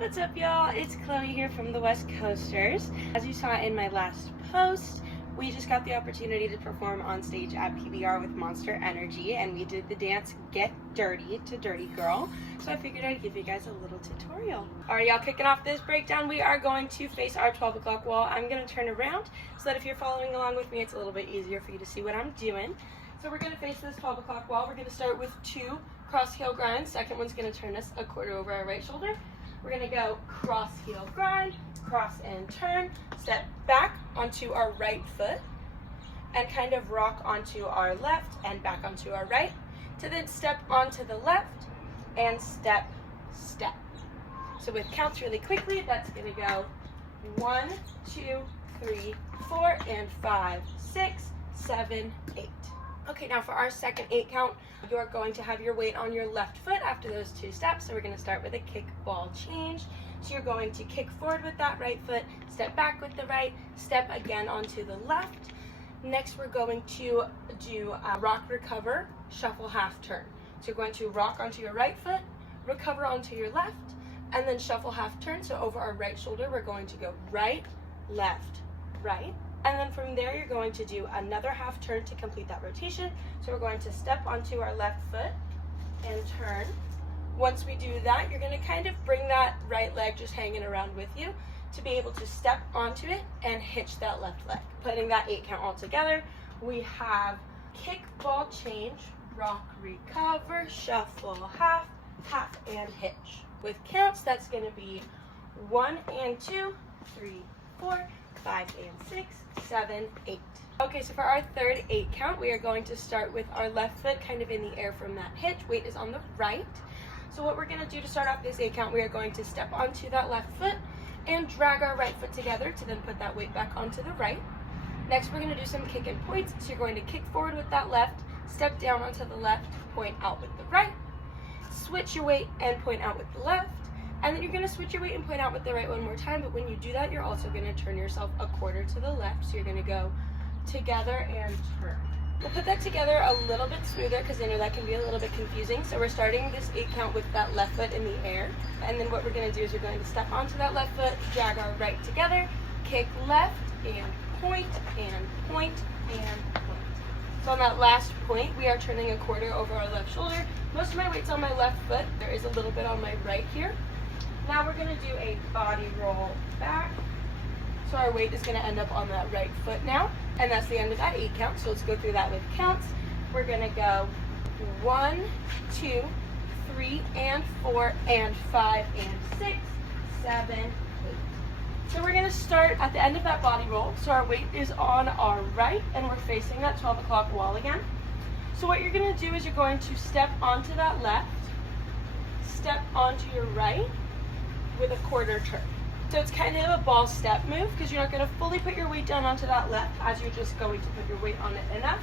What's up, y'all? It's Chloe here from the West Coasters. As you saw in my last post, we just got the opportunity to perform on stage at PBR with Monster Energy, and we did the dance Get Dirty to Dirty Girl. So I figured I'd give you guys a little tutorial. Alright, y'all, kicking off this breakdown, we are going to face our 12 o'clock wall. I'm going to turn around so that if you're following along with me, it's a little bit easier for you to see what I'm doing. So we're going to face this 12 o'clock wall. We're going to start with 2 cross heel grinds. Second one's going to turn us a quarter over our right shoulder. We're going to go cross heel grind, cross and turn, step back onto our right foot, and kind of rock onto our left and back onto our right, to then step onto the left and step, step. So with counts really quickly, that's going to go 1, 2, 3, 4, and 5, 6, 7, 8. Okay, now for our second 8 count, you are going to have your weight on your left foot after those 2 steps. So we're going to start with a kick ball change. So you're going to kick forward with that right foot, step back with the right, step again onto the left. Next, we're going to do rock, recover, shuffle, half turn. So you're going to rock onto your right foot, recover onto your left, and then shuffle, half turn. So over our right shoulder, we're going to go right, left, right. And then from there, you're going to do another half turn to complete that rotation. So we're going to step onto our left foot and turn. Once we do that, you're going to kind of bring that right leg just hanging around with you to be able to step onto it and hitch that left leg. Putting that 8 count all together, we have kick, ball, change, rock, recover, shuffle, half, half, and hitch. With counts, that's going to be 1 and 2, 3, 4, 5 and 6, 7, 8. Okay, so for our third 8 count, we are going to start with our left foot kind of in the air from that hitch. Weight is on the right. So what we're going to do to start off this 8 count, we are going to step onto that left foot and drag our right foot together to then put that weight back onto the right. Next, we're going to do some kick and points. So you're going to kick forward with that left, step down onto the left, point out with the right, switch your weight and point out with the left. And then you're going to switch your weight and point out with the right one more time, but when you do that, you're also going to turn yourself a quarter to the left. So you're going to go together and turn. We'll put that together a little bit smoother because I know that can be a little bit confusing. So we're starting this 8 count with that left foot in the air. And then what we're going to do is we're going to step onto that left foot, drag our right together, kick left, and point, and point, and point. So on that last point, we are turning a quarter over our left shoulder. Most of my weight's on my left foot. There is a little bit on my right here. Now we're going to do a body roll back. So our weight is going to end up on that right foot now. And that's the end of that 8 count. So let's go through that with counts. We're going to go 1, 2, 3, and 4, and 5, and 6, 7, 8. So we're going to start at the end of that body roll. So our weight is on our right, and we're facing that 12 o'clock wall again. So what you're going to do is you're going to step onto that left, step onto your right, with a quarter turn. So it's kind of a ball step move because you're not going to fully put your weight down onto that left as you're just going to put your weight on it enough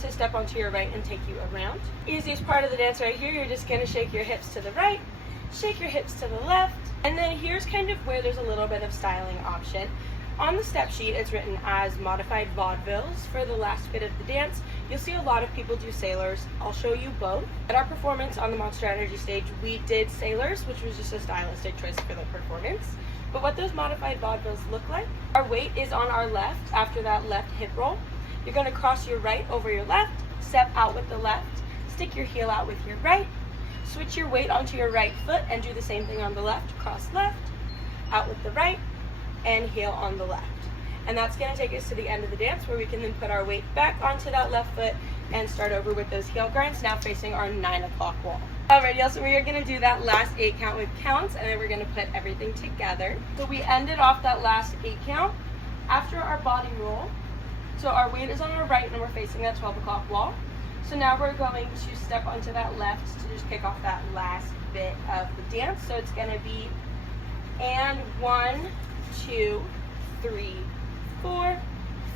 to step onto your right and take you around. Easiest part of the dance right here, you're just going to shake your hips to the right, shake your hips to the left, and then here's kind of where there's a little bit of styling option. On the step sheet, it's written as modified vaudevilles for the last bit of the dance. You'll see a lot of people do sailors. I'll show you both. At our performance on the Monster Energy stage, we did sailors, which was just a stylistic choice for the performance. But what those modified vaudevilles look like, our weight is on our left after that left hip roll. You're going to cross your right over your left, step out with the left, stick your heel out with your right, switch your weight onto your right foot and do the same thing on the left, cross left, out with the right, and heel on the left. And that's going to take us to the end of the dance where we can then put our weight back onto that left foot and start over with those heel grinds, now facing our 9 o'clock wall. Alright, y'all, so we are going to do that last 8 count with counts, and then we're going to put everything together. So we ended off that last 8 count after our body roll. So our weight is on our right and we're facing that 12 o'clock wall. So now we're going to step onto that left to just kick off that last bit of the dance. So it's going to be and 1, 2, 3, 4,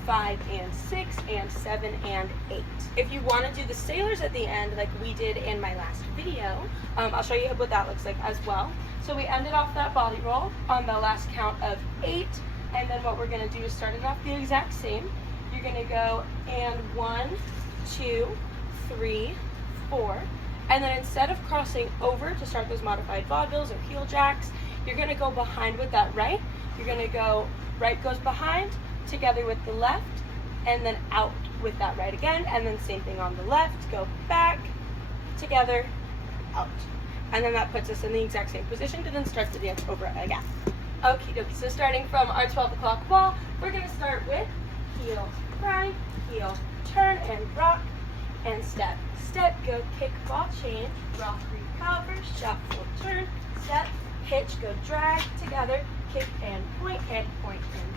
5, and 6, and 7, and 8. If you want to do the sailors at the end, like we did in my last video, I'll show you what that looks like as well. So we ended off that body roll on the last count of 8, and then what we're going to do is start it off the exact same. You're going to go and 1, 2, 3, 4, and then instead of crossing over to start those modified vaudevilles or heel jacks, You're gonna go behind with that right. You're gonna go, right goes behind, together with the left, and then out with that right again, and then same thing on the left, go back, together, out. And then that puts us in the exact same position to then start the dance over again. Okie dokie, so starting from our 12 o'clock wall, we're gonna start with heel, grind, heel, turn, and rock, and step, step, go kick, ball, change, rock, recover, shuffle, turn, step, hitch, go drag, together, kick and and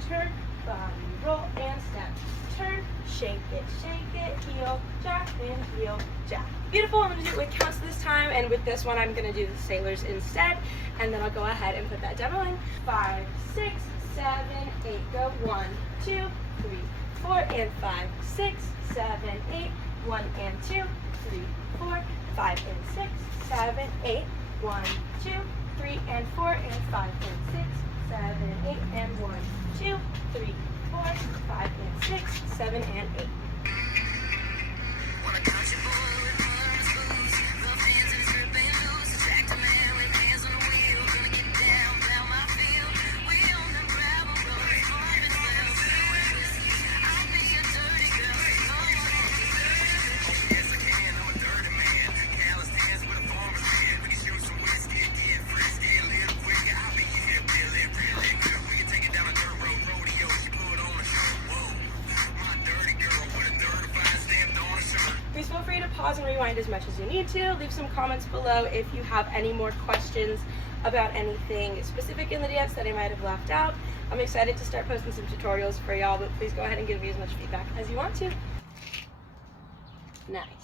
turn, body roll, and step, turn, shake it, heel, jack, and heel, jack. Beautiful. I'm going to do it with counts this time, and with this one I'm going to do the sailors instead, and then I'll go ahead and put that demo in. 5, 6, 7, 8, go 1, 2, 3, 4, and 5, 6, 7, 8, 1 and 2, 3, 4, 5 and 6, 7, 8, 1, 2, 3 and 4 and 5 and 6, 7, 8 and 1, 2, 3, 4, 5 and 6, 7 and 8. Please feel free to pause and rewind as much as you need to. Leave some comments below if you have any more questions about anything specific in the dance that I might have left out. I'm excited to start posting some tutorials for y'all, but please go ahead and give me as much feedback as you want to. Nice.